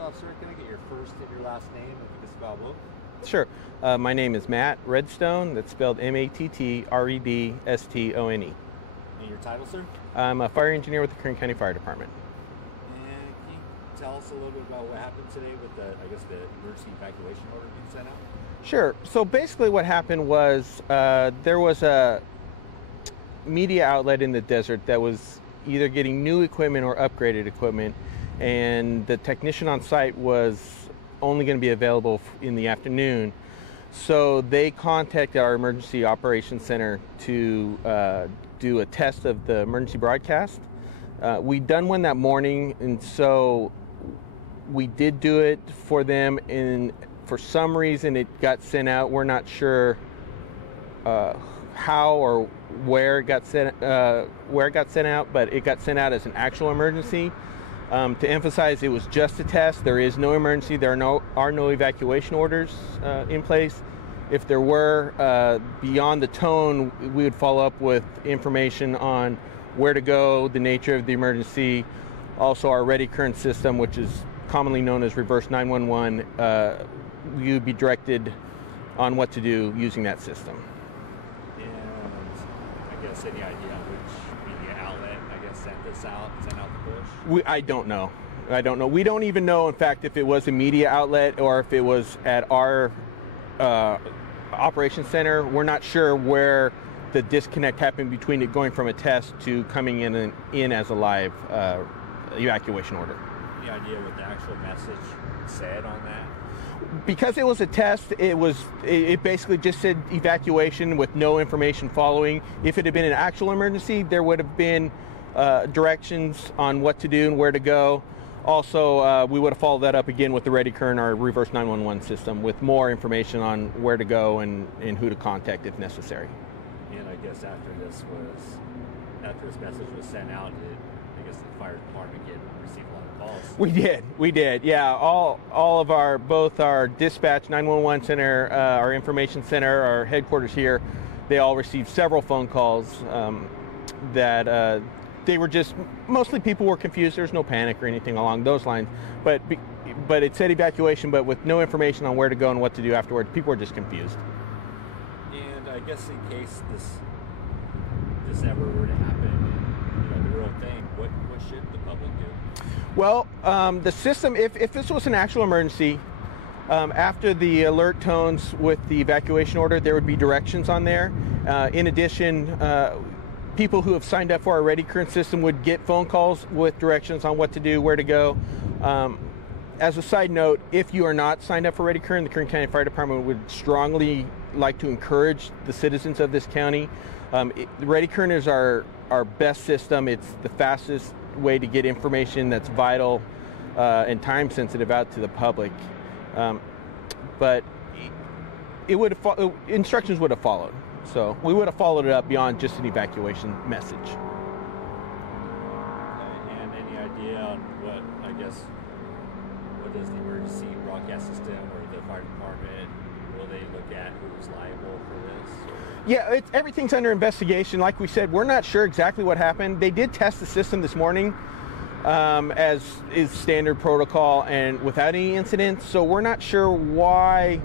officer, can I get your first and your last name if you can spell both? Sure. My name is Matt Redstone. That's spelled Mattredstone. And your title, sir? I'm a fire engineer with the Kern County Fire Department. And can you tell us a little bit about what happened today with the emergency evacuation order being sent out? Sure. So basically what happened was there was a media outlet in the desert that was either getting new equipment or upgraded equipment, and the technician on site was only going to be available in the afternoon. So they contacted our emergency operations center to do a test of the emergency broadcast. We'd done one that morning, and so we did do it for them, and for some reason it got sent out. We're not sure how or where it got sent out, but it got sent out as an actual emergency. To emphasize, it was just a test. There is no emergency. There are no evacuation orders in place. If there were, beyond the tone, we would follow up with information on where to go, the nature of the emergency, also our Ready Kern system, which is commonly known as reverse 911. You would be directed on what to do using that system. And I guess any idea which media outlet, sent out the push? I don't know. We don't even know, in fact, if it was a media outlet or if it was at our operations center. We're not sure where the disconnect happened between it going from a test to coming in as a live evacuation order. Any idea what the actual message said on that? Because it was a test, it basically just said evacuation with no information following. If it had been an actual emergency, there would have been directions on what to do and where to go. Also, we would have followed that up again with the Ready Kern, our reverse 911 system, with more information on where to go and who to contact if necessary. And I guess after this message was sent out, the fire department received a lot of calls. We did. Yeah, all of both our dispatch 911 center, our information center, our headquarters here, they all received several phone calls that they were just, mostly people were confused. There's no panic or anything along those lines, but it said evacuation, but with no information on where to go and what to do afterwards. People were just confused. And I guess in case this ever were to happen, the real thing, what should the public do? Well, the system, if this was an actual emergency, after the alert tones with the evacuation order, there would be directions on there. In addition, people who have signed up for our Ready Kern system would get phone calls with directions on what to do, where to go. As a side note, if you are not signed up for Ready Kern, the Kern County Fire Department would strongly like to encourage the citizens of this county. Ready Kern is our best system. It's the fastest way to get information that's vital and time sensitive out to the public. But instructions would have followed. So we would have followed it up beyond just an evacuation message. And any idea on what does the emergency broadcast system or the fire department, will they look at who's liable for this? Yeah, everything's under investigation. Like we said, we're not sure exactly what happened. They did test the system this morning, as is standard protocol, and without any incidents. So we're not sure why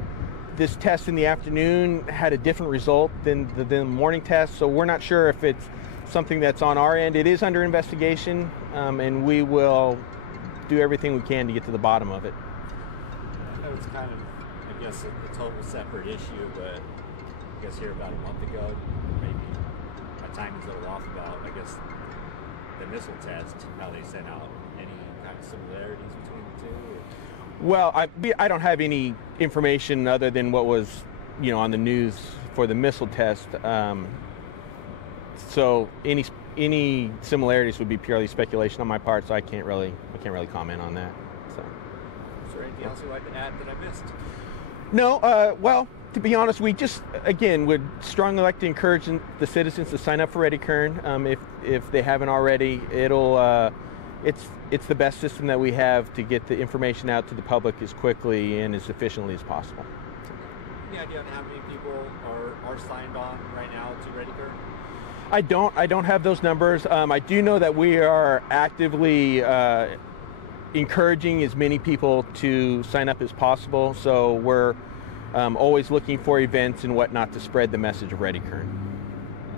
this test in the afternoon had a different result than the morning test, so we're not sure if it's something that's on our end. It is under investigation, and we will do everything we can to get to the bottom of it. I know it's kind of, a total separate issue, but here about a month ago, maybe my timing's a little off about, the missile test, how they sent out. Any kind of similarities between the two? Well, I don't have any information other than what was, on the news for the missile test. So any similarities would be purely speculation on my part. So I can't really comment on that. So. Is there anything else you'd like to add that I missed? No. Well, to be honest, we just would strongly like to encourage the citizens to sign up for Ready Kern. If they haven't already, it's the best system that we have to get the information out to the public as quickly and as efficiently as possible. Any idea on how many people are signed on right now to Ready Kern? I don't have those numbers. I do know that we are actively encouraging as many people to sign up as possible. So we're always looking for events and whatnot to spread the message of Ready Kern.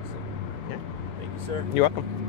Awesome. Yeah. Thank you, sir. You're welcome.